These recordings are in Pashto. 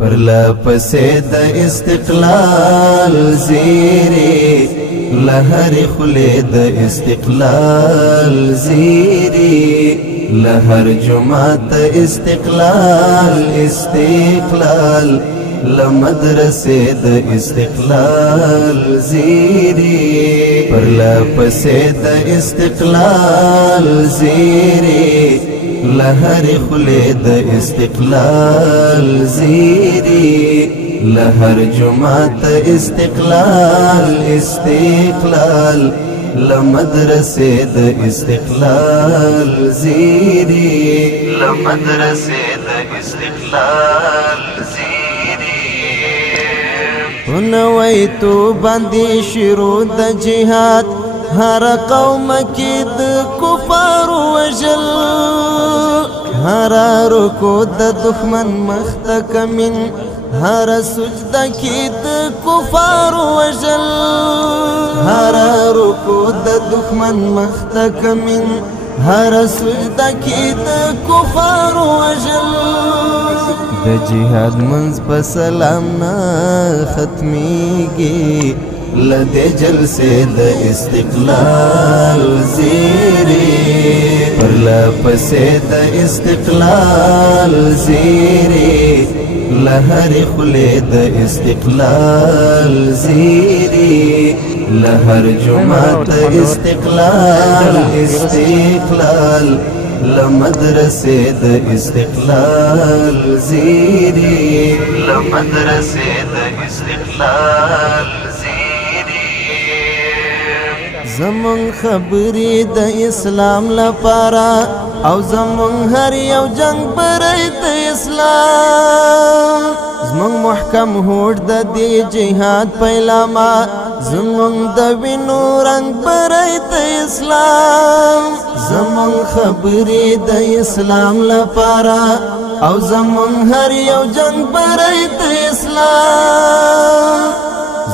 پر لپسې د استقلال زیری لهر خلې د استقلال زیری لهر جماعت استقلال استقلال لمدرسې د استقلال زیری پر لپسې د استقلال زیری لهر خلې د استقلال زیری لهر جماعت استقلال استقلال لمدرسې د استقلال زیری لمدرسې د استقلال زیری نوې تو باندې شروع د جهاد هر قوم کې د کفار وجل هر رکو د دښمن مختک من هر سجده کې د کفار وجل هر رکو د دښمن مختک من هر سجده کې د کفار وجل د جهاد منځ په سلام نه ختميږي لدې جلسه د استقلال زیری پر لپسې د استقلال زیری لهر خلې د استقلال زیری لهر جماعت استقلال استقلال لمدرسې د استقلال زیری لمدرسې د استقلال زمون خبرې د اسلام لپاره او زمون هر یو جنگ برای د اسلام زمون محکم هوډ د دې جهاد پیلامه زمون د وینو رنگ برای د اسلام زمون خبرې د اسلام لپاره او زمون هر یو جنگ برای د اسلام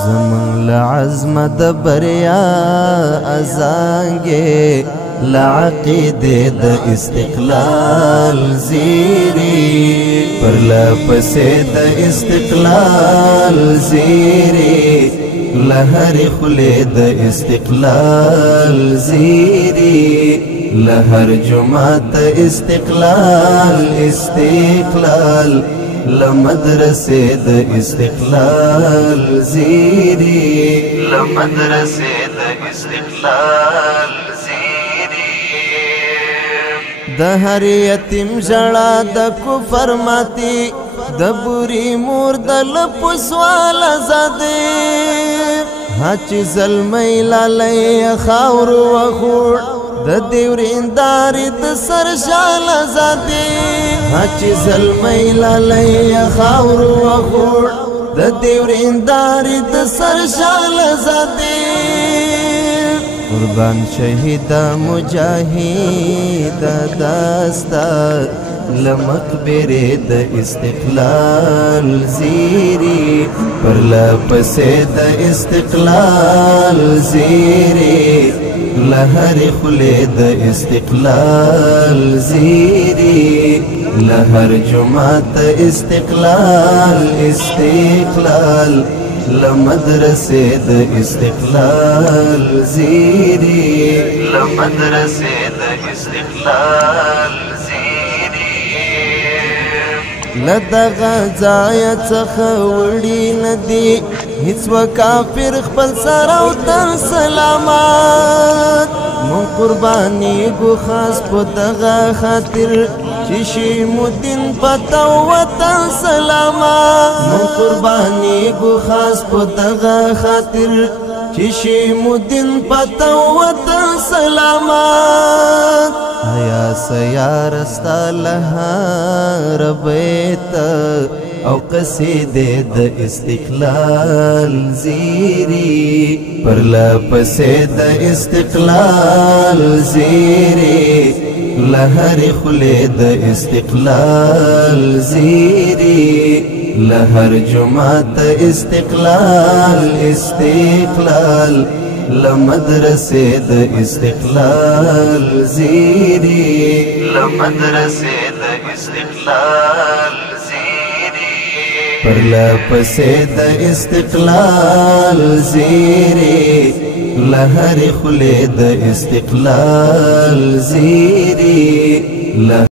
زمون لعزم د بریا ازانګې لعقیدې د استقلال زیری پر لپسې د استقلال زیری لهر خلې د استقلال زیری لهر جماعت استقلال استقلال لمدرسې د استقلال زیری لمدرسې د استقلال زیری د هر یتیم ژړا د کفر ماتي د بوري مور د لپسوال زده هچ زلمې لالې خاور وخور د دیوریندار د سر شال زده هچ زلمې لالې خاور وخور د دیوریندار د سر شال زده قربان شهید مجاهد داستا لمقبره د استقلال زیری پر لپسې د استقلال زیری لهر خلې د استقلال زیری لهر جماعت استقلال استقلال لمدرسې د استقلال زیری لمدرسې د استقلال لدغه ځای څخه وړي ندي هیڅ وکافر خپل سر او تن سلامات مون قرباني ګو خاص په دغه خاطر چې شي مدین پتا وطن سلامات مون قرباني ګو خاص په دغه خاطر چې شي مدین پتا وطن سلامات آیا سیار استالها ربیت او قصیدې د استقلال زیری پر لپسې د استقلال زیری لهر خلې د استقلال زیری لهر جماعت استقلال استقلال لمدرسې د استقلال زیری لمدرسې د استقلال پر لپسې د استقلال زیری لهر خلې د استقلال زیری